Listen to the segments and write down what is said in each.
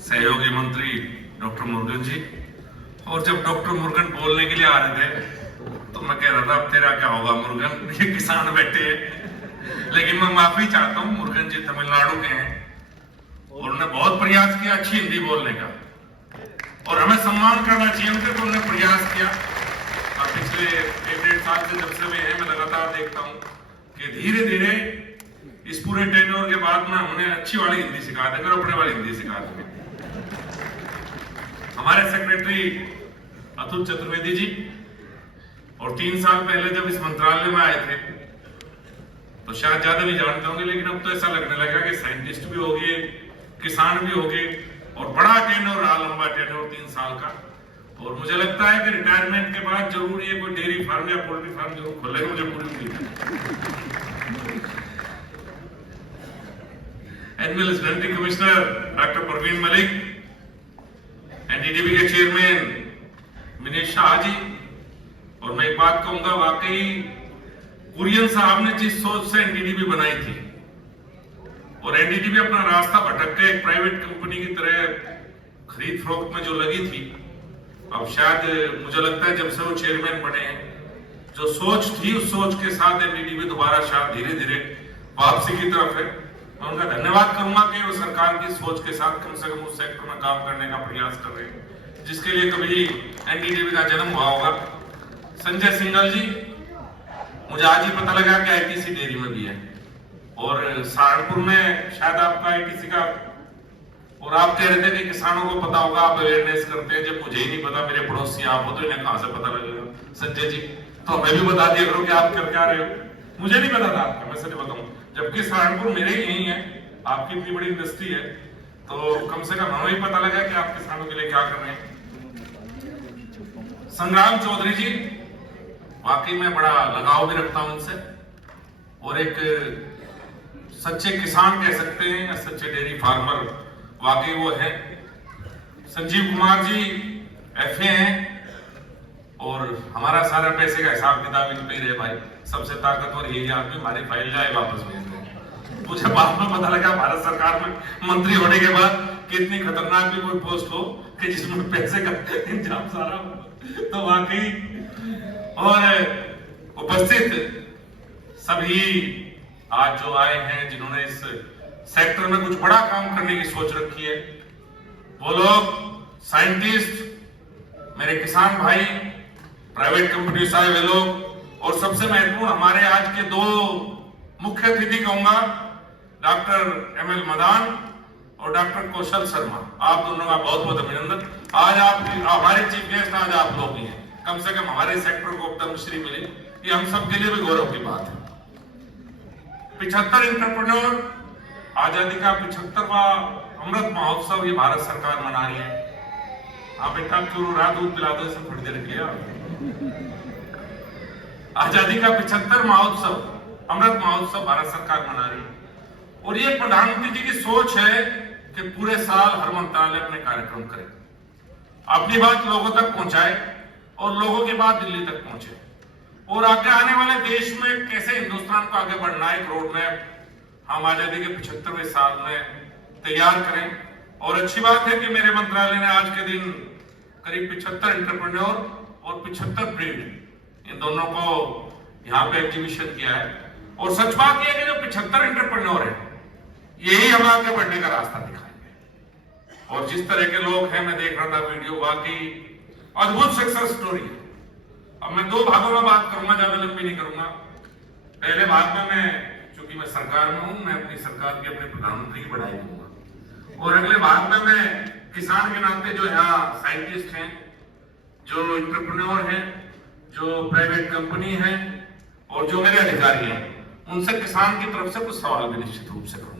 सहयोगी मंत्री डॉक्टर मुर्गन जी, और जब डॉक्टर मुर्गन बोलने के लिए आ रहे थे तो मैं कह रहा था अब तेरा क्या होगा मुर्गन, ये किसान बैठे हैं। लेकिन मैं माफी चाहता हूँ, मुर्गन जी तमिलनाडु के हैं और उन्होंने बहुत प्रयास किया अच्छी हिंदी बोलने का, और हमें सम्मान करना चाहिए उनके, तो उन्होंने प्रयास किया। और पिछले 1-1.5 साल से जब से वे हैं, मैं लगातार देखता हूँ कि धीरे धीरे इस पूरे टेन्योर के बाद में उन्हें अच्छी वाली हिंदी सिखा देंगे और अपने वाली हिंदी सिखा देंगे। हमारे सेक्रेटरी अतुल चतुर्वेदी जी, और 3 साल पहले जब इस मंत्रालय में आए थे तो शायद ज्यादा नहीं जानते होंगे, लेकिन अब तो ऐसा लगने लगा कि साइंटिस्ट भी हो गए, किसान भी हो गए, और बड़ा टेन्योर रहा, लंबा टेन्योर 3 साल का। और मुझे लगता है कि रिटायरमेंट के बाद जरूर ये कोई डेयरी फार्म या पोल्ट्री फार्म जरूर खोलेगा, मुझे पूरी उम्मीद है। Annual deputy commissioner doctor Parveen Malik, NDDB के चेयरमैन मिनेश शाह जी, और मैं एक बात कहूंगा, वाकई कुरियन साहब ने जिस सोच से एनडीडीबी बनाई थी, और एनडीडीबी अपना रास्ता भटक के एक प्राइवेट कंपनी की तरह खरीद फरोख्त में जो लगी थी, अब शायद मुझे लगता है जब से वो चेयरमैन बने हैं, जो सोच थी उस सोच के साथ एनडीडीबी दोबारा शायद धीरे धीरे वापसी की तरफ है। मैं उनका धन्यवाद करूंगा कि वो सरकार की सोच के साथ कम से कम उस सेक्टर में काम करने का प्रयास कर रहे हैं जिसके लिए कभी एनडीडीबी का जन्म हुआ होगा। संजय सिंघल जी, मुझे आज ही पता लगा कि आईटीसी डेयरी में भी है, और सहारनपुर में शायद आपका आईटीसी का, और आप कह रहे थे कि किसानों को पता होगा, आप अवेयरनेस करते हैं, जब मुझे ही नहीं पता, मेरे पड़ोसी आप हो तो इन्हें कहां से पता लगेगा। संजय जी, तो हमें भी बता दिया करो कि आप कर क्या रहे हो, मुझे नहीं पता था आपका, मैं सच बताऊं, जबकि सहारनपुर मेरे ही यही है, आपकी इतनी बड़ी इंडस्ट्री है, तो कम से कम हमें भी पता लगा कि आप किसानों के लिए क्या कर रहे हैं। संग्राम चौधरी जी, वाकई में बड़ा लगाव भी रखता हूं उनसे, और एक सच्चे किसान कह सकते हैं या सच्चे डेयरी फार्मर वाकई वो है। संजीव कुमार जी एफए हैं, और हमारा सारा पैसे का हिसाब किताब इन पे ही रहे भाई, सबसे ताकतवर यही आदमी, हमारी फाइल जाए वापस भेज दें। मुझे बाद में पता लगा भारत सरकार में मंत्री होने के बाद कि इतनी खतरनाक भी कोई पोस्ट हो कि जिसमें पैसे का इंतजाम सारा हो, तो वाकई। और उपस्थित सभी आज जो आए हैं, जिन्होंने इस सेक्टर में कुछ बड़ा काम करने की सोच रखी है, वो लोग साइंटिस्ट, मेरे किसान भाई, प्राइवेट कंपनी से आए वे लोग, और सबसे महत्वपूर्ण हमारे आज के 2 मुख्य अतिथि कहूंगा, डॉक्टर एमएल मदान और डॉक्टर कौशल शर्मा, आप दोनों का बहुत बहुत अभिनंदन। आज आप हमारे चीफ गेस्ट, आज आप लोग ही हैं, कम से कम हमारे सेक्टर को पद्मश्री मिली, ये हम सबके लिए भी गौरव की बात है। 75 एंटरप्रेन्योर, आजादी का 75वां अमृत महोत्सव ये भारत सरकार मना रही है। आप बेटा क्यों रात दूध पिला दो इसे थोड़ी देर के लिए। आजादी का 75 महोत्सव, अमृत महोत्सव भारत सरकार मना रही है, और ये प्रधानमंत्री जी की सोच है कि पूरे साल हर मंत्रालय अपने कार्यक्रम करे, अपनी बात लोगों तक पहुंचाए, और लोगों की बात दिल्ली तक पहुंचे, और आगे आने वाले देश में कैसे हिंदुस्तान को आगे बढ़ना है, एक रोड मैप हम आजादी के 75वें साल में तैयार करें। और अच्छी बात है कि मेरे मंत्रालय ने आज के दिन करीब 75 एंटरप्रेन्योर और 75 ब्रीड, इन दोनों को यहाँ पे एग्जीबिशन किया है। और सच बात यह है कि जो 75 एंटरप्रेन्योर है, यही हमें आगे बढ़ने का रास्ता दिखाएंगे। और जिस तरह के लोग हैं, मैं देख रहा था वीडियो, वाकई अद्भुत सक्सेस स्टोरी है। अब मैं 2 भागों में बात करूंगा, ज्यादा लंबी नहीं करूंगा। पहले भाग में मैं, चूंकि मैं सरकार में हूं, मैं अपनी सरकार के अपने प्रधानमंत्री की बड़ाई करूंगा, और अगले भाग में मैं किसान के नाते जो यहाँ साइंटिस्ट हैं, जो एंटरप्रेन्योर हैं, जो प्राइवेट कंपनी है, और जो मेरे अधिकारी हैं, उनसे किसान की तरफ से कुछ सवाल भी निश्चित रूप से करूंगा।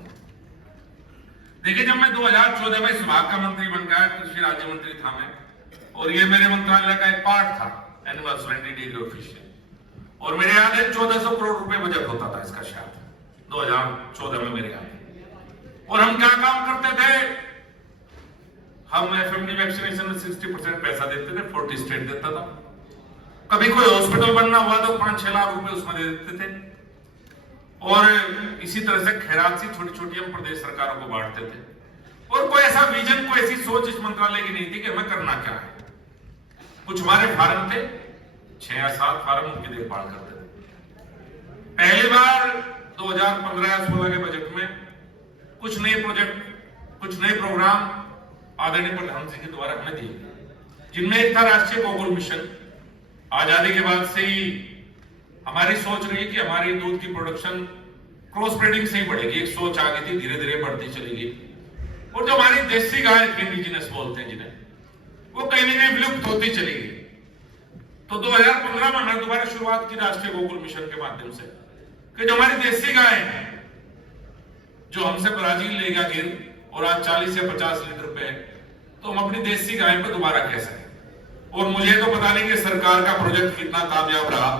देखिए, जब मैं 2014 में इस विभाग का मंत्री बन गया, कृषि राज्य मंत्री था मैं, और ये मेरे मंत्रालय का एक पार्ट था, एनुअल सरेंडरी डेयरी ऑफिशियल, और मेरे याद है 1400 करोड़ रुपए बजट होता था इसका शायद 2014 में मेरे याद। और हम क्या काम करते थे, हम एफएमडी वैक्सीनेशन में 60% पैसा देते थे, 40 स्टेट देता था। कभी कोई हॉस्पिटल बनना हुआ तो 5-6 लाख रुपए उसमें दे देते थे। और इसी तरह से खैरात सी छोटी छोटी हम प्रदेश सरकारों को बांटते थे। और कोई ऐसा विजन, कोई ऐसी सोच इस मंत्रालय की नहीं थी कि हमें करना क्या है। कुछ हमारे फार्म थे, 6 या 7 फार्म, उनकी देखभाल करते थे। पहली बार 2015-16 के बजट में कुछ नए प्रोजेक्ट, कुछ नए प्रोग्राम आदरणीय प्रधानमंत्री के द्वारा हमें दिए, जिनमें एक था राष्ट्रीय गोकुल मिशन। आजादी के बाद से ही हमारी सोच रही कि हमारी दूध की प्रोडक्शन क्रॉस ब्रीडिंग से ही बढ़ेगी। एक सोच आ गई थी, धीरे धीरे बढ़ती चली गई। और जो हमारी देसी गाय इंडिजिनस बोलते हैं जिन्हें, वो कहीं ना कहीं विलुप्त होती चली गई। तो 2015 में हमने दोबारा शुरुआत की राष्ट्रीय गोकुल मिशन के माध्यम से कि जो हमारी देसी गाय है, जो हमसे ब्राजील ले गया गिर और आज 40 या 50 लीटर पे है, तो हम अपनी देसी गाय पे दोबारा कह सकें। और मुझे तो पता नहीं कि सरकार का प्रोजेक्ट कितना कामयाब रहा,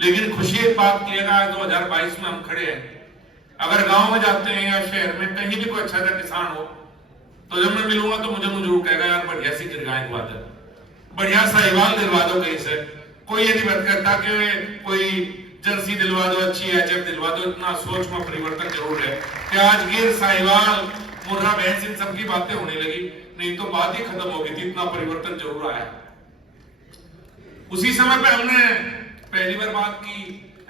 लेकिन खुशी एक बात की है, 2022 में हम खड़े हैं। अगर गांव में जाते हैं या शहर में कहीं भी कोई अच्छा सा किसान हो, तो जब मैं मिलूंगा तो मुझे जरूर कहेगा, यार बढ़िया सी गिर गाय दिलवा दो, बढ़िया साहिवाल दिलवा दो कहीं से। कोई ये नहीं बात करता कि कोई जर्सी दिलवा दो, अच्छी एचएफ दिलवा दो। इतना सोच में परिवर्तन जरूर है कि आज गिर, साहिवाल, मुर्रा, भैंस, इन सबकी बातें होने लगी, नहीं तो बात ही खत्म हो गई थी। इतना परिवर्तन जरूर आया। उसी समय पे हमने पहली बार बात की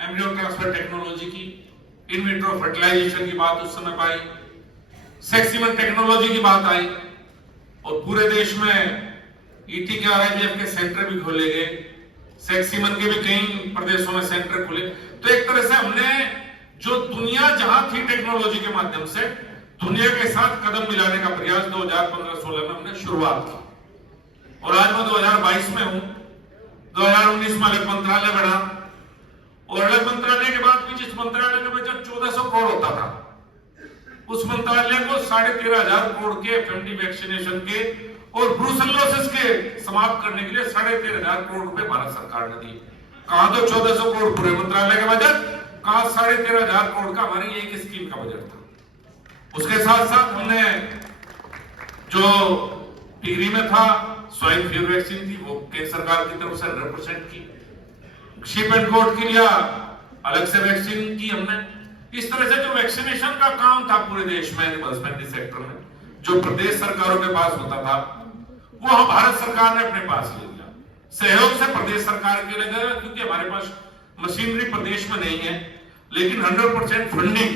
एम्ब्रियो ट्रांसफर टेक्नोलॉजी की, इन विट्रो फर्टिलाइजेशन की बात उस समय पाई, सेक्सीमन टेक्नोलॉजी की बात आई, और पूरे देश में ईटी के आरआईवीएफ के सेंटर भी खोले गए, सेक्सीमन के भी कई प्रदेशों में सेंटर खुले। तो एक तरह से हमने जो दुनिया जहां थी टेक्नोलॉजी के माध्यम से दुनिया के साथ कदम मिलाने का प्रयास 2015-16 में हमने शुरुआत की। और आज मैं 2022 में हूं। 2019 में अलग मंत्रालय बढ़ा, और अलग मंत्रालय के बाद भी जिस मंत्रालय का बजट 1400 करोड़ होता था, उस मंत्रालय को 13,500 करोड़ के एफएमडी वैक्सीनेशन के और ब्रूसेलोसिस के समाप्त करने के लिए 13,500 करोड़ रुपए भारत सरकार ने दिए। कहां तो 1400 करोड़ पूरे मंत्रालय का बजट, कहां 13,500 करोड़ का हमारी एक स्कीम का बजट था। उसके साथ साथ हमने जो टिहरी में था स्वाइन फ्लू वैक्सीन थी, वो केंद्र सरकार की तरफ से 100% की। शिप एंड कोड के लिए अलग से वैक्सीन की हमने। इस तरह से जो वैक्सीनेशन का काम था पूरे देश में, हस्बेंड्री सेक्टर में, जो प्रदेश सरकारों के पास होता था, वो हम भारत सरकार ने अपने पास ले लिया। सहयोग से प्रदेश सरकार के लिए, क्योंकि हमारे पास मशीनरी प्रदेश में नहीं है, लेकिन 100% फंडिंग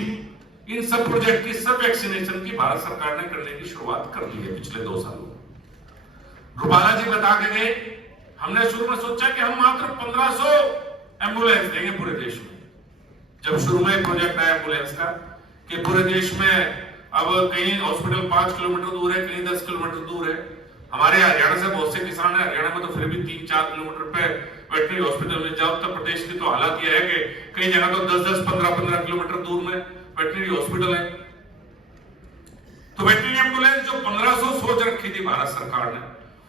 इन सब प्रोजेक्ट की, सब वैक्सीनेशन की भारत सरकार ने करने की शुरुआत कर दी है पिछले 2 सालों में। रूपाला जी बता के गए, हमने शुरू में सोचा कि हम मात्र 1500 एम्बुलेंस देंगे पूरे देश में। जब शुरू में प्रोजेक्ट आया एम्बुलेंस का कि पूरे देश में अब कहीं हॉस्पिटल 5 किलोमीटर दूर है, कहीं 10 किलोमीटर दूर है। हमारे हरियाणा से बहुत से किसान है, हरियाणा में तो फिर भी 3-4 किलोमीटर पे वेटनरी हॉस्पिटल में जाओ। उत्तर प्रदेश की तो हालत यह है कि कई जगह तो 10-10, 15-15 किलोमीटर दूर में वेटनरी हॉस्पिटल है। तो वेटनरी एम्बुलेंस जो 1500 सोच रखी थी भारत सरकार ने,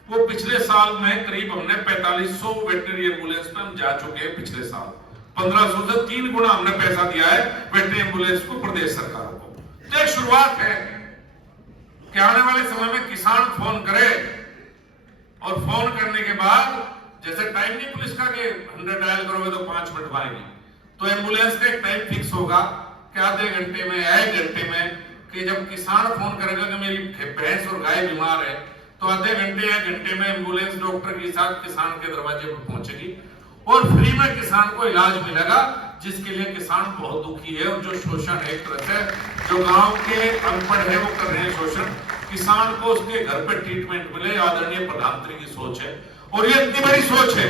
वो पिछले साल में करीब हमने 4500 वेटनरी एम्बुलेंस में हम जा चुके हैं। पिछले साल 1500 से 3 गुना हमने पैसा दिया है वेटनरी एम्बुलेंस को प्रदेश सरकार को। तो एक शुरुआत है कि आने वाले समय में किसान फोन करे, और फोन करने के बाद जैसे टाइम नहीं पुलिस का कि 100 डायल करोगे तो 5 मिनट पाएंगे, तो एम्बुलेंस का एक टाइम फिक्स होगा कि आधे घंटे में, 1 घंटे में, कि जब किसान फोन करेगा कि मेरी भैंस और गाय बीमार है, तो आधे घंटे या घंटे में एम्बुलेंस डॉक्टर के साथ किसान के दरवाजे पर पहुंचेगी और फ्री में किसान को इलाज मिलेगा, जिसके लिए किसान बहुत दुखी है। और जो शोषण है, एक तरह से जो गांव के अनपढ़ है वो कर रहे हैं शोषण, किसान को उसके घर पे ट्रीटमेंट मिले, आदरणीय प्रधानमंत्री की सोच है। और ये इतनी बड़ी सोच है,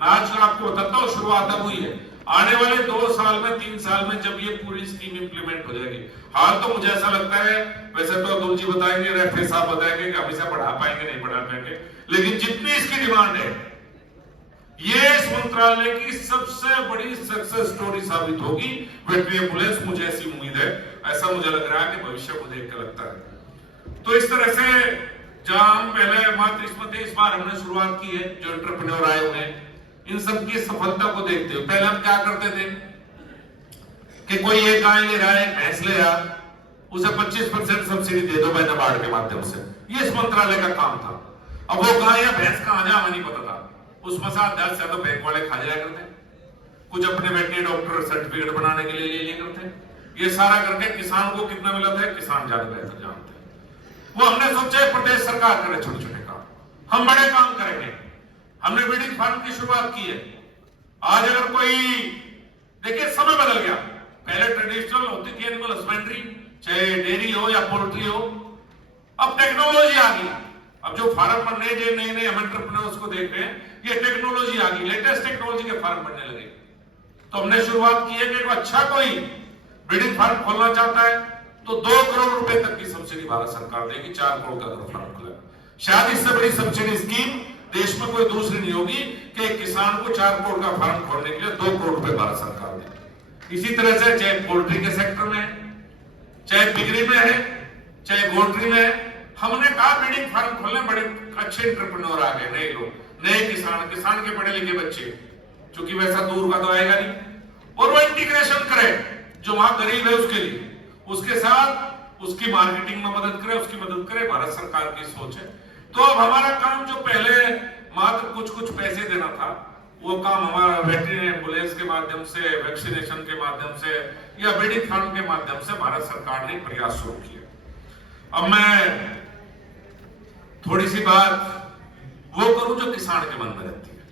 मैं आज आपको बताता हूँ, शुरुआत अब हुई है। आने वाले 2 साल में, 3 साल में जब ये पूरी स्कीम इंप्लीमेंट हो जाएगी, हाल तो मुझे ऐसा लगता है, वैसे तो अब्दुल जी बताएंगे, रेफे साहब बताएंगे कि हम इसे बढ़ा पाएंगे नहीं बढ़ा पाएंगे, लेकिन जितनी इसकी डिमांड है, ये इस मंत्रालय की सबसे बड़ी सक्सेस स्टोरी साबित होगी। वेटनरी एम्बुलेंस, मुझे ऐसी उम्मीद है, ऐसा मुझे लग रहा है कि भविष्य को देख कर लगता है। तो इस तरह से जहां हम पहले मात्र इसमें थे, इस बार हमने शुरुआत की है। जो एंटरप्रेन्योर आए हुए हैं, इन सब की सफलता को देखते हुए पहले हम क्या करते थे कि कोई एक गाय ले रहा है, भैंस ले रहा, उसे 25% सब्सिडी दे दो भाई नाबार्ड के माध्यम से। ये इस मंत्रालय का काम था। अब वो गाय या भैंस कहां जाए हमें नहीं पता था, उसमें से 10 से तो बैंक वाले खा जाया करते। कुछ अपने बेटे डॉक्टर सर्टिफिकेट बनाने के लिए ले लिए करते। ये सारा करके किसान को कितना मिला था किसान ज्यादा बेहतर जानते हैं। वो हमने सोचा प्रदेश सरकार करे छोटे छोटे काम, हम बड़े काम करेंगे। हमने ब्रीडिंग फार्म की शुरुआत की है। आज अगर कोई देखिए समय बदल गया, पहले ट्रेडिशनल होती थी एनिमल हस्बेंड्री, चाहे डेयरी हो या पोल्ट्री हो, अब टेक्नोलॉजी आ गई। अब जो फार्म बनने नए नए हम एंटरप्रेन्योर्स को देख रहे हैं, ये टेक्नोलॉजी आ गई, लेटेस्ट टेक्नोलॉजी के फार्म बनने लगे। तो हमने शुरुआत की है कि अच्छा कोई ब्रीडिंग फार्म खोलना चाहता है तो 2 करोड़ रुपए तक की सब्सिडी भारत सरकार देगी। 4 करोड़ का अगर फार्म खुला, शायद इससे बड़ी सब्सिडी स्कीम देश में कोई दूसरी नहीं होगी कि किसान को 4 करोड़ का फार्म खोलने के लिए 2 करोड़ रुपए भारत सरकार देगी। इसी तरह से चाहे पोल्ट्री के सेक्टर में, चाहे पिगरी में है, चाहे गोल्ट्री में है, हमने कहा ब्रीडिंग फार्म खोलने। बड़े अच्छे एंटरप्रेन्योर आ गए, नए लोग, नए किसान के पढ़े लिखे बच्चे, क्योंकि वैसा दूर का तो आएगा नहीं, और वो इंटीग्रेशन करे जो वहां गरीब है उसके लिए, उसके साथ उसकी मार्केटिंग में मदद करे। भारत सरकार की सोच है। तो अब हमारा काम जो पहले मात्र कुछ पैसे देना था, वो काम हमारा वेटरनरी एम्बुलेंस के माध्यम से, वैक्सीनेशन के माध्यम से या ब्रीडिंग फार्म के माध्यम से भारत सरकार ने प्रयास शुरू किया। अब मैं थोड़ी सी बात वो करूं जो किसान के मन में रहती है।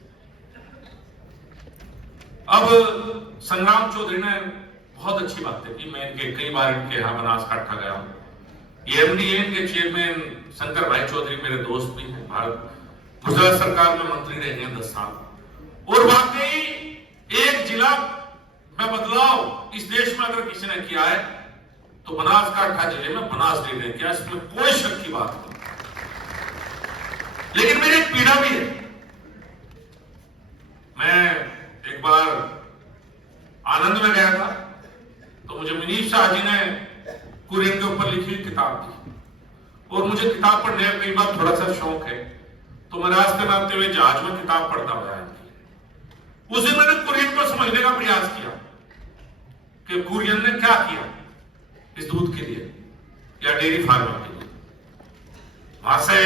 अब संग्राम चौधरी ने बहुत अच्छी बातें की। मैं इनके कई बार इनके यहाँ बनासकांठा गया हूं। ये एमडीए के चेयरमैन शंकर भाई चौधरी मेरे दोस्त भी हैं, भारत गुजरात सरकार में मंत्री रहे हैं 10 साल। और वाकई एक जिला में बदलाव इस देश में अगर किसी ने किया है तो बनासकांठा जिले में बनास जी ने किया, इसमें कोई शक की बात नहीं। लेकिन मेरी एक पीड़ा भी है। मैं एक बार आनंद में गया था तो मुझे मनीष शाह जी ने कुरियन के ऊपर लिखी किताब दी, और मुझे किताब पढ़ने का कई बार थोड़ा सा शौक है, तो मैं रास्ते में आते हुए जहाज में किताब पढ़ता हुआ उस दिन मैंने कुरियन को समझने का प्रयास किया कि कुरियन ने क्या किया इस दूध के लिए या डेयरी फार्मर के लिए। वहां से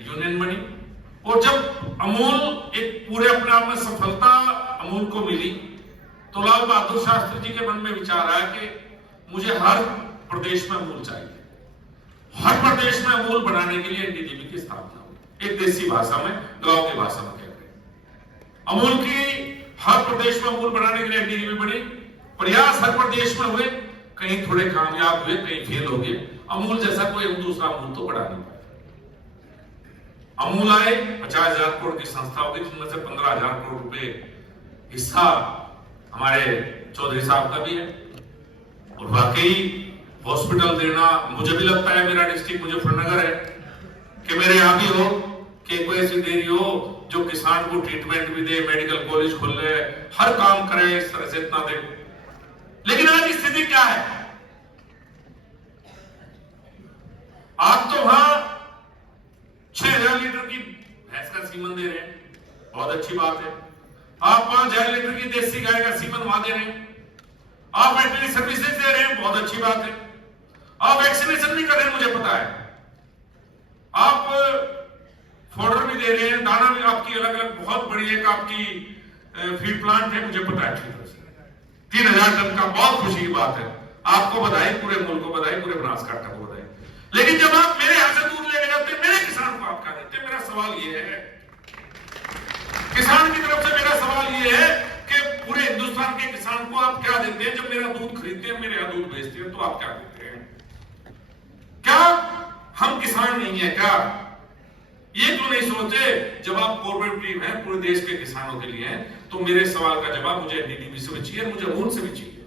यूनियन बनी, और जब अमूल एक पूरे अपने आप में सफलता अमूल को मिली तो लाल बहादुर शास्त्री जी के मन में विचार आया कि मुझे हर प्रदेश में अमूल चाहिए। हर प्रदेश में अमूल बनाने के लिए एनडीडीबी की स्थापना हुई। एक देसी भाषा में, गांव की भाषा में कहते हैं। अमूल की हर प्रदेश में अमूल बनाने के लिए एनडीडीबी बनी। प्रयास हर प्रदेश में हुए, कहीं थोड़े कामयाब हुए, कहीं फेल हो गए। अमूल जैसा कोई दूसरा अमूल तो बना नहीं पाया। अमूल आए, 50,000 करोड़ की संस्था होगी, जिनमें से 15,000 करोड़ रुपए हिस्सा हमारे चौधरी साहब का भी है। और वाकई हॉस्पिटल देना, मुझे भी लगता है मेरा डिस्ट्रिक्ट मुजफ्फरनगर है कि मेरे यहां भी हो कि कोई ऐसी डेयरी हो जो किसान को ट्रीटमेंट भी दे, मेडिकल कॉलेज खोल ले, हर काम करे, इस तरह से इतना दे। लेकिन आज स्थिति क्या है? आप तो वहां 6,000 लीटर की भैंस का सीमन दे रहे हैं, बहुत अच्छी बात है। आप 5,000 लीटर की देसी गाय का सीमन वहां दे रहे हैं। आप वेटरनरी सर्विसेज दे रहे हैं, बहुत अच्छी बात है। आप वैक्सीनेशन भी कर रहे हैं, मुझे पता है। आप फॉडर भी दे रहे हैं, दाना भी आपकी अलग अलग बहुत बड़ी एक आपकी फीड प्लांट है, मुझे पता है अच्छी तरह से। 3,000 टन का, बहुत खुशी की बात है। आपको बधाई, पूरे मुल्क को बधाई, पूरे बनासकांठा को बधाई। लेकिन जब आप मेरे यहां से दूध लेने जाते हैं, मेरे किसान को आप क्या देते हैं? मेरा सवाल ये है, किसान की तरफ से मेरा सवाल ये है कि पूरे हिंदुस्तान के किसान को आप क्या देते हैं? जब मेरा दूध खरीदते हैं, मेरे यहां दूध बेचते हैं, तो आप क्या देते हैं? क्या हम किसान नहीं है क्या? ये क्यों नहीं सोचते? जब आप कोऑपरेटिव हैं, पूरे देश के किसानों के लिए हैं, तो मेरे सवाल का जवाब मुझे एनडीडीबी से भी चाहिए, मुझे अमूल से भी चाहिए,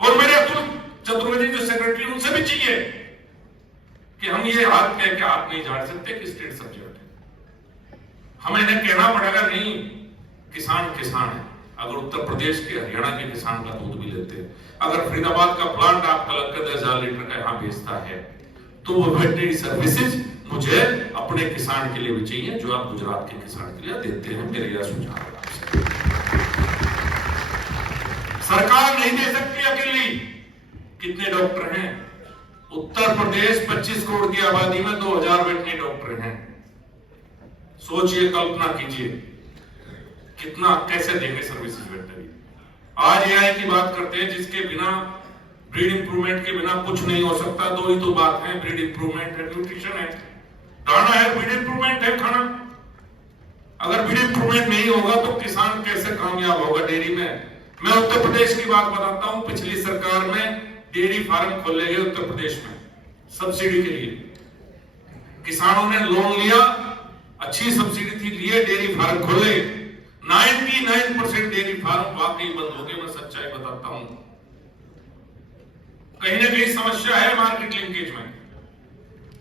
और मेरे अतुल चतुर्वेदी जो सेक्रेटरी उनसे भी चाहिए कि हम ये हाथ कह के हाथ नहीं झाड़ सकते कि स्टेट सब्जेक्ट है। हमें इन्हें कहना पड़ेगा, नहीं, किसान किसान है। अगर उत्तर प्रदेश के, हरियाणा के किसान का दूध भी लेते हैं, अगर फरीदाबाद का प्लांट आपका लगकर 10,000 लीटर का यहां बेचता है, तो वो वेटरनरी सर्विसेज मुझे अपने किसान के लिए भी चाहिए, जो आप गुजरात के किसान के लिए देते हैं। मेरा यह सुझाव है। सरकार नहीं दे सकती अकेली। कितने डॉक्टर हैं? उत्तर प्रदेश 25 करोड़ की आबादी में 2,000 वेटरनरी डॉक्टर हैं। सोचिए, कल्पना कीजिए कितना कैसे देंगे सर्विसेज वेटनरी। आज एआई की बात करते हैं जिसके बिना ब्रीड इंप्रूवमेंट के बिना कुछ नहीं हो सकता। दो ही तो बात है, ब्रीड इंप्रूवमेंट है, न्यूट्रिशन है, दाना है, ब्रीड इंप्रूवमेंट है खाना। अगर ब्रीड इंप्रूवमेंट नहीं होगा तो किसान कैसे कामयाब होगा डेयरी में। मैं उत्तर प्रदेश की बात बताता हूं, पिछली सरकार में डेयरी फार्म खोले गए उत्तर प्रदेश में सब्सिडी के लिए। किसानों ने लोन लिया, अच्छी सब्सिडी थी, लिए डेयरी फार्म खोले। 99% डेयरी फार्म वाकई बंद हो गए। मैं सच्चाई बताता हूं, कहीं ना कहीं समस्या है मार्केट लिंकेज में।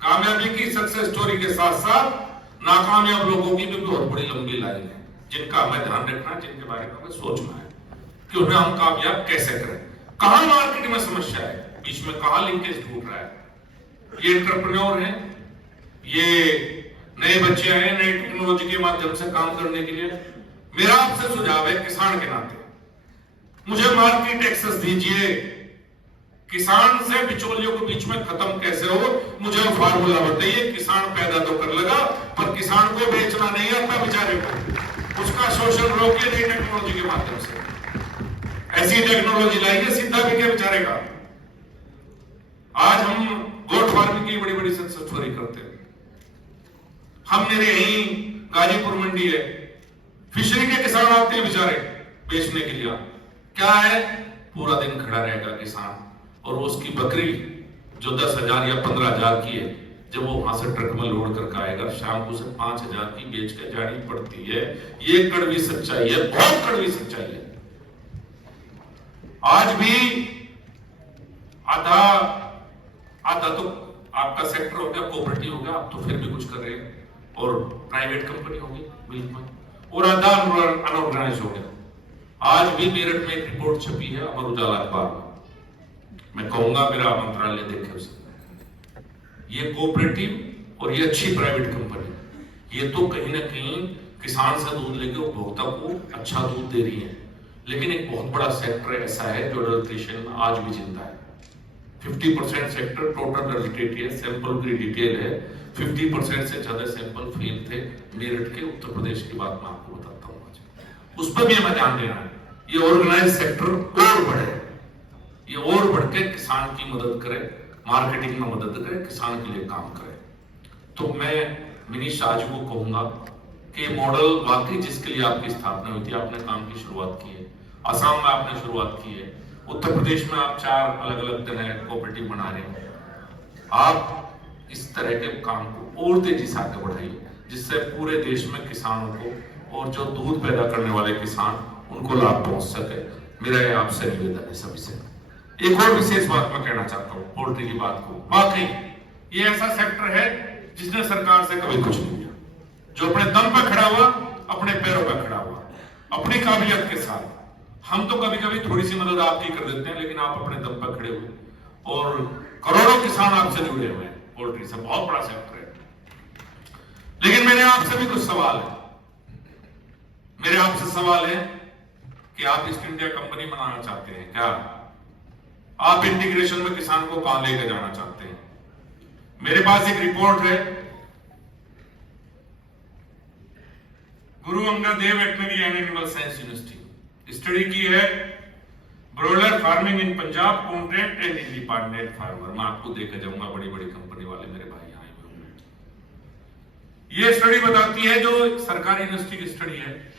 कामयाबी की सक्सेस स्टोरी के साथ साथ नाकामयाब लोगों की भी बहुत बड़ी लंबी लाइन है, जिनका हमें ध्यान रखना, जिनके बारे में हमें सोचना है कि उन्हें हम कामयाब कैसे करें। कहां मार्केट में समस्या है, बीच में कहां लिंकेज टूट रहा है। ये एंटरप्रेन्योर हैं, ये नए बच्चे आए नई टेक्नोलॉजी के माध्यम से काम करने के लिए। मेरा आपसे सुझाव है, किसान के नाते मुझे मार्केट एक्सेस दीजिए। किसान से बिचौलियों के बीच में खत्म कैसे हो, मुझे फार्मूला बताइए। किसान पैदा तो कर लगा, पर किसान को बेचना नहीं आता बेचारे को। उसका शोषण रोकिए नई टेक्नोलॉजी के माध्यम से। ऐसी टेक्नोलॉजी लाइए, सीधा बिके बेचारे का। आज हम गोट फार्मिंग की बड़ी बड़ी सक्सेस स्टोरी करते हैं। हम मेरे यहीं गाजीपुर मंडी है, फिशरी के किसान आते हैं बेचारे बेचने के लिए। क्या है, पूरा दिन खड़ा रहेगा किसान, और उसकी बकरी जो 10,000 या 15,000 की है, जब वो वहां से ट्रक में लोड करके आएगा, शाम को उसे 5,000 की बेच के जानी पड़ती है। ये कड़वी सच्चाई है, बहुत कड़वी सच्चाई है। आज भी आधा तो आपका सेक्टर हो गया, कोऑपरेटिव हो गया, आप तो फिर भी कुछ कर रहे हैं, और प्राइवेट कंपनी होगी मिल्क में, और आधा अनऑर्गेनाइज हो गया। आज भी मेरठ में एक रिपोर्ट छपी है अमर उजाला अखबार में, मैं कहूंगा मेरा मंत्रालय देखे उसे। ये कोऑपरेटिव और ये अच्छी प्राइवेट कंपनी, ये तो कहीं ना कहीं किसान से दूध लेके उपभोक्ता को अच्छा दूध दे रही है। लेकिन एक बहुत बड़ा सेक्टर ऐसा है जो एडल्ट्रेशन में आज भी जिंदा है। 50% सेक्टर टोटल एडल्ट्रेट है, सैंपल की डिटेल है, 50% से ज्यादा सैंपल फेल थे मेरठ के, उत्तर प्रदेश की बात मैं आपको बताता हूँ आज। उस पर भी हमें ध्यान देना है। ये ऑर्गेनाइज सेक्टर और बढ़े, ये और बढ़ के किसान की मदद करे, मार्केटिंग में मदद करे, किसान के लिए काम करे। तो मैं मिनीश आज को कहूंगा कि मॉडल वाकई जिसके लिए आपकी स्थापना हुई थी, आपने काम की शुरुआत की है, असम में आपने शुरुआत की है, उत्तर प्रदेश में आप 4 अलग अलग तरह कोऑपरेटिव बना रहे हो। आप इस तरह के काम को और तेजी से आगे बढ़ाइए, जिससे पूरे देश में किसानों को और जो दूध पैदा करने वाले किसान उनको लाभ पहुंच सके। मेरा ये आपसे निवेदन है सभी से। एक और विशेष बात मैं कहना चाहता हूँ पोल्ट्री की बात को। वाकई ये ऐसा सेक्टर है जिसने सरकार से कभी कुछ नहीं लिया, जो अपने दम पर खड़ा हुआ, अपने पैरों पर खड़ा हुआ, अपनी काबिलियत के साथ। हम तो कभी कभी थोड़ी सी मदद आपकी कर देते हैं, लेकिन आप अपने दम पर खड़े हुए, और करोड़ों किसान आपसे जुड़े हुए हैं पोल्ट्री से। बहुत बड़ा सेक्टर है। लेकिन मेरे आपसे भी कुछ सवाल है। मेरे आपसे सवाल है कि आप ईस्ट इंडिया कंपनी बनाना चाहते हैं क्या? आप इंटीग्रेशन में किसान को कहां लेकर जाना चाहते हैं? मेरे पास एक रिपोर्ट है, Guru Angad Dev veterinary and animal science university study की है, broiler farming in Punjab, contract and independent farmer. मैं आपको देकर जाऊंगा, बड़ी बड़ी कंपनी वाले मेरे भाई आए हुए होंगे। ये स्टडी बताती है, जो सरकारी यूनिवर्सिटी की स्टडी है,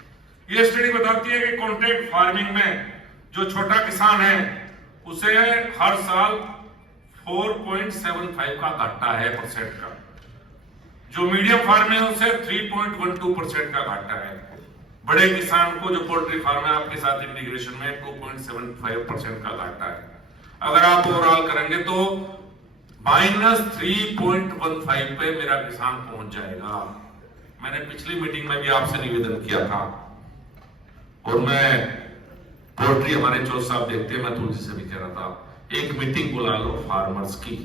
ये स्टडी बताती है कि कॉन्ट्रैक्ट फार्मिंग में जो छोटा किसान है उसे हर साल 4.75 का घाटा है परसेंट का। जो मीडियम फार्म है उसे 3.12% का घाटा है। बड़े किसान को जो पोल्ट्री फार्म है आपके साथ इंटीग्रेशन में 2.75% का घाटा है। अगर आप ओवरऑल करेंगे तो -3.15 पे मेरा किसान पहुंच जाएगा। मैंने पिछली मीटिंग में भी आपसे निवेदन किया था, और मैं पोल्ट्री हमारे चौथ साहब देखते हैं, मैं तुलसी से भी कह रहा था, एक मीटिंग बुला लो फार्मर्स की,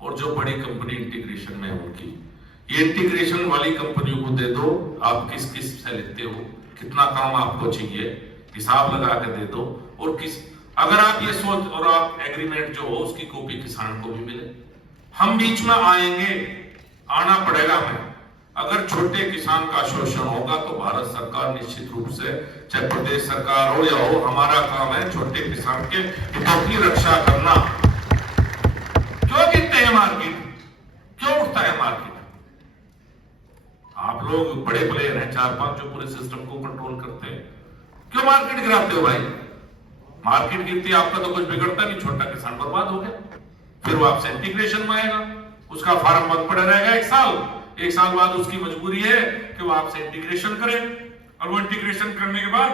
और जो बड़ी कंपनी इंटीग्रेशन में है उनकी। ये इंटीग्रेशन वाली कंपनियों को दे दो, आप किस किस से लेते हो, कितना काम आपको चाहिए, हिसाब लगा के दे दो, और किस अगर आप ये सोच और आप एग्रीमेंट जो हो उसकी कॉपी किसान को भी मिले। हम बीच में आएंगे, आना पड़ेगा हमें, अगर छोटे किसान का शोषण होगा तो भारत सरकार निश्चित रूप से, चाहे प्रदेश सरकार हो या हो, हमारा काम है छोटे किसान के हितों की रक्षा करना। क्यों गिरते हैं मार्केट, क्यों उठता है मार्केट? आप लोग बड़े प्लेयर हैं, 4-5 जो पूरे सिस्टम को कंट्रोल करते हैं, क्यों मार्केट गिराते हो भाई? मार्केट गिरती है आपका तो कुछ बिगड़ता नहीं, छोटा किसान बर्बाद हो गया। फिर वो आपसे इंटीग्रेशन में आएगा, उसका फार्म बंद पड़ा रहेगा 1 साल बाद उसकी मजबूरी है कि वो आपसे इंटीग्रेशन करे, और वो इंटीग्रेशन करने के बाद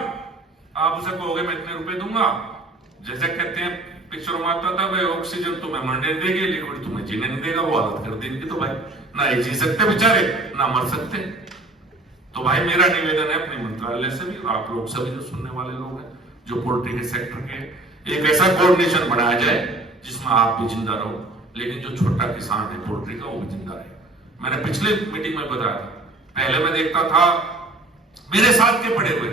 आप उसे कहोगे मैं इतने रुपए दूंगा। जैसे कहते हैं पिक्चर में आता था भाई, ऑक्सीजन तुम्हें मरने देगी, लिक्विड तुम्हें जीने नहीं देगा। वो हालत कर दी इनकी तो भाई, ना ये जी सकते बेचारे, ना मर सकते। तो भाई मेरा निवेदन है अपने मंत्रालय से भी, आप लोग सभी जो सुनने वाले लोग हैं जो पोल्ट्री के सेक्टर के, एक ऐसा कोऑर्डिनेशन बनाया जाए जिसमें आप भी जिंदा रहो, लेकिन जो छोटा किसान है पोल्ट्री का वो भी जिंदा रहे। मैंने पिछले मीटिंग में बताया था, पहले मैं देखता था मेरे साथ के पढ़े हुए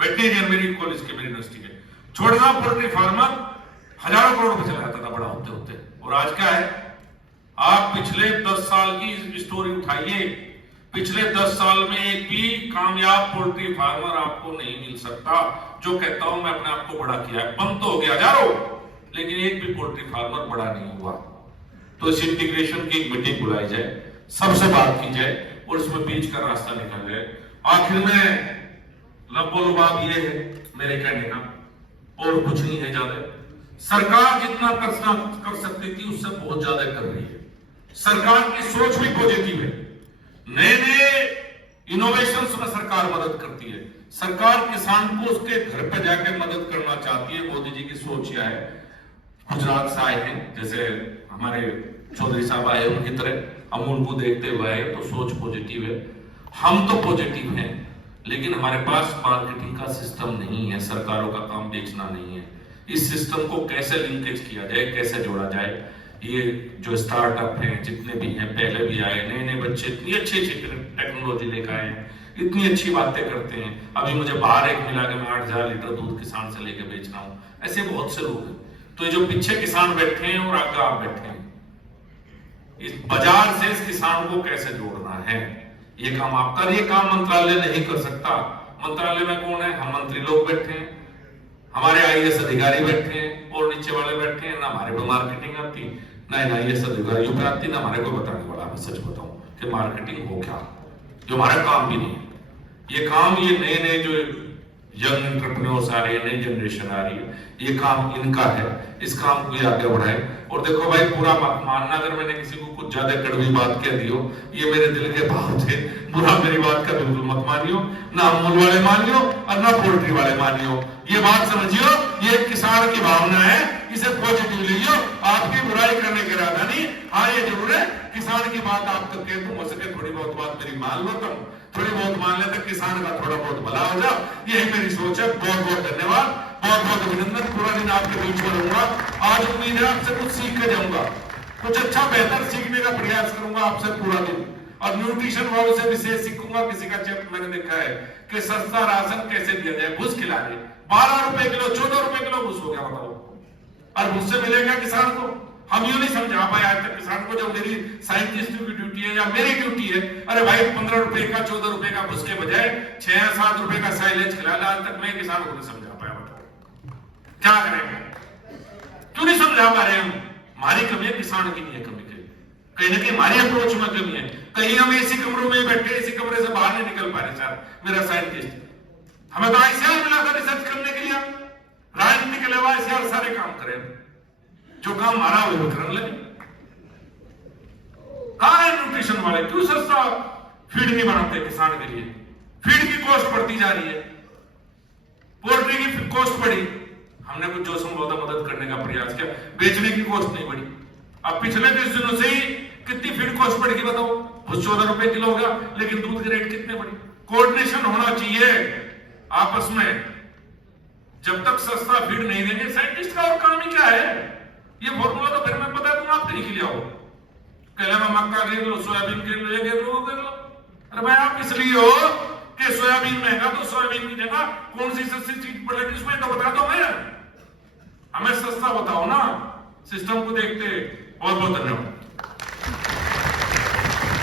वेटरनरी मेरी कॉलेज के, मेरी यूनिवर्सिटी के छोटा पोल्ट्री फार्मर हजारों करोड़ रुपए चला जाता था बड़ा होते होते। और आज क्या है, आप पिछले 10 साल की स्टोरी उठाइए, पिछले 10 साल में एक भी कामयाब पोल्ट्री फार्मर आपको नहीं मिल सकता जो कहता हूं मैं अपने आप को बड़ा किया है। बंद तो हो गया हजारों, लेकिन एक भी पोल्ट्री फार्मर बड़ा नहीं हुआ। तो इस इंटीग्रेशन की एक मीटिंग बुलाई जाए, सबसे बात की जाए और इसमें बीच का रास्ता निकल जाए। आखिर में लबोलबाब ये है मेरे कहने का, और कुछ नहीं है ज्यादा। सरकार जितना कर सकती थी उससे बहुत ज्यादा कर रही है। सरकार की सोच भी पॉजिटिव है, नए नए इनोवेशंस में सरकार मदद करती है। सरकार किसान को उसके घर पे जाकर मदद करना चाहती है। मोदी जी की सोच यह है, गुजरात से आए हैं, जैसे हमारे चौधरी साहब आए उनकी तरह अमूल को देखते हुए आए, तो सोच पॉजिटिव है। हम तो पॉजिटिव हैं, लेकिन हमारे पास मार्केटिंग का सिस्टम नहीं है, सरकारों का काम बेचना नहीं है। इस सिस्टम को कैसे लिंकेज किया जाए, कैसे जोड़ा जाए। ये जो स्टार्टअप हैं जितने भी हैं, पहले भी आए, नए नए बच्चे इतनी अच्छी अच्छी टेक्नोलॉजी लेकर आए हैं, इतनी अच्छी बातें करते हैं। अभी मुझे बाहर एक मिला कि मैं 8,000 लीटर दूध किसान से लेकर बेच रहा हूँ, ऐसे बहुत से लोग हैं। तो ये जो पीछे किसान बैठे हैं और आगे आप बैठे हैं, इस बाजार से इस किसान को कैसे जोड़ना है, ये काम आपका, ये काम मंत्रालय नहीं कर सकता। मंत्रालय में कौन है? हम मंत्री लोग बैठे हैं, हमारे आईएएस अधिकारी बैठे हैं और नीचे वाले बैठे हैं। ना हमारे को मार्केटिंग आती, ना आईएएस अधिकारियों पे आती, ना हमारे को बताने वाला। मैं सच बताऊं कि मार्केटिंग हो क्या, जो हमारा काम भी नहीं है। ये काम, ये नए नए जो यंग एंटरप्रेन्योर्स आ रहे हैं, नई जनरेशन आ रही है, ये काम इनका है। इस काम को ये आगे बढ़ाए। और देखो भाई, पूरा मत मानना अगर मैंने किसी को कुछ ज्यादा कड़वी बात कह दी हो, ये मेरे दिल के भाव थे, बुरा मेरी बात का बिल्कुल मत मानियो, ना अमूल वाले मानियो और ना पोल्ट्री वाले मानियो। ये बात समझियो, ये एक किसान की भावना है, इसे पॉजिटिव लीजियो। आपकी बुराई करने का इरादा नहीं। हाँ, ये जरूर है किसान की बात आप तक के, तुम हो सके थोड़ी बहुत बात मेरी मान लो, तुम थोड़ी बहुत मान ले तो किसान का थोड़ा बहुत भला हो जाओ। यही मेरी सोच है। बहुत बहुत धन्यवाद, बहुत बहुत अभिनंदन। पूरा दिन आपके बीच में रहूंगा। आज उम्मीद है आपसे कुछ सीख के जाऊंगा, कुछ अच्छा बेहतर सीखने का प्रयास करूंगा आपसे पूरा दिन। और न्यूट्रिशन वालों से विशेष सीखूंगा। किसी का चैप्टर मैंने देखा है कि सस्ता राशन कैसे दिया जाए, घुस खिला के 12 रुपए किलो, 14 रुपए किलो घुस हो गया, बताओ। और घुस से मिलेगा किसान को? हम यूं नहीं समझा पाए आज तक किसान को। जब मेरी साइंटिस्टों की ड्यूटी है या मेरी ड्यूटी है, अरे भाई 15 रुपए का 14 रुपए का घुस के बजाय 6-7 रुपए का साइलेज खिलाना, आज तक मैं किसान को नहीं समझा पाया। बताओ क्या करेंगे, क्यों नहीं समझा पा रहे हम? हमारी कमी है, किसान की नहीं है कमी। कहीं ना कहीं हमारी अप्रोच में कमी है। कहीं हम इसी कमरों में बैठे, इसी कमरे से बाहर नहीं निकल पा रहे। सर मेरा साइंटिस्ट, हमें तो आईसीआर मिला था रिसर्च करने के लिए, राजनीति के अलावा आईसीआर सारे काम करें, जो काम हमारा वो करने लगे। कहां है न्यूट्रिशन वाले? क्यों सस्ता फीड नहीं बनाते किसान के लिए? फीड की कॉस्ट बढ़ती जा रही है, पोल्ट्री की कॉस्ट बढ़ी, हमने कुछ जो संभव था मदद करने का प्रयास किया, बेचने की कॉस्ट नहीं बढ़ी। अब पिछले 20 दिनों से ही कितनी फीड कॉस्ट बढ़ गई बताओ? 14 रुपए किलो हो गया, लेकिन दूध के रेट कितने बढ़े? कोऑर्डिनेशन होना चाहिए आपस में। जब तक सस्ता फीड नहीं देंगे, साइंटिस्ट का और काम ही क्या है? ये फॉर्मूला तो फिर मैं बता दूंगा, आप नहीं लिया हो। कहले मैं मक्का गिर लो, सोयाबीन गिर लो, ये गिर लो, वो गिर लो। अरे भाई आप इसलिए हो कि सोयाबीन महंगा, तो सोयाबीन की जगह कौन सी सस्ती चीज पड़ेगी उसमें तो बता दो। मैं हमें सस्ता बताओ ना, सिस्टम को देखते। बहुत बहुत धन्यवाद।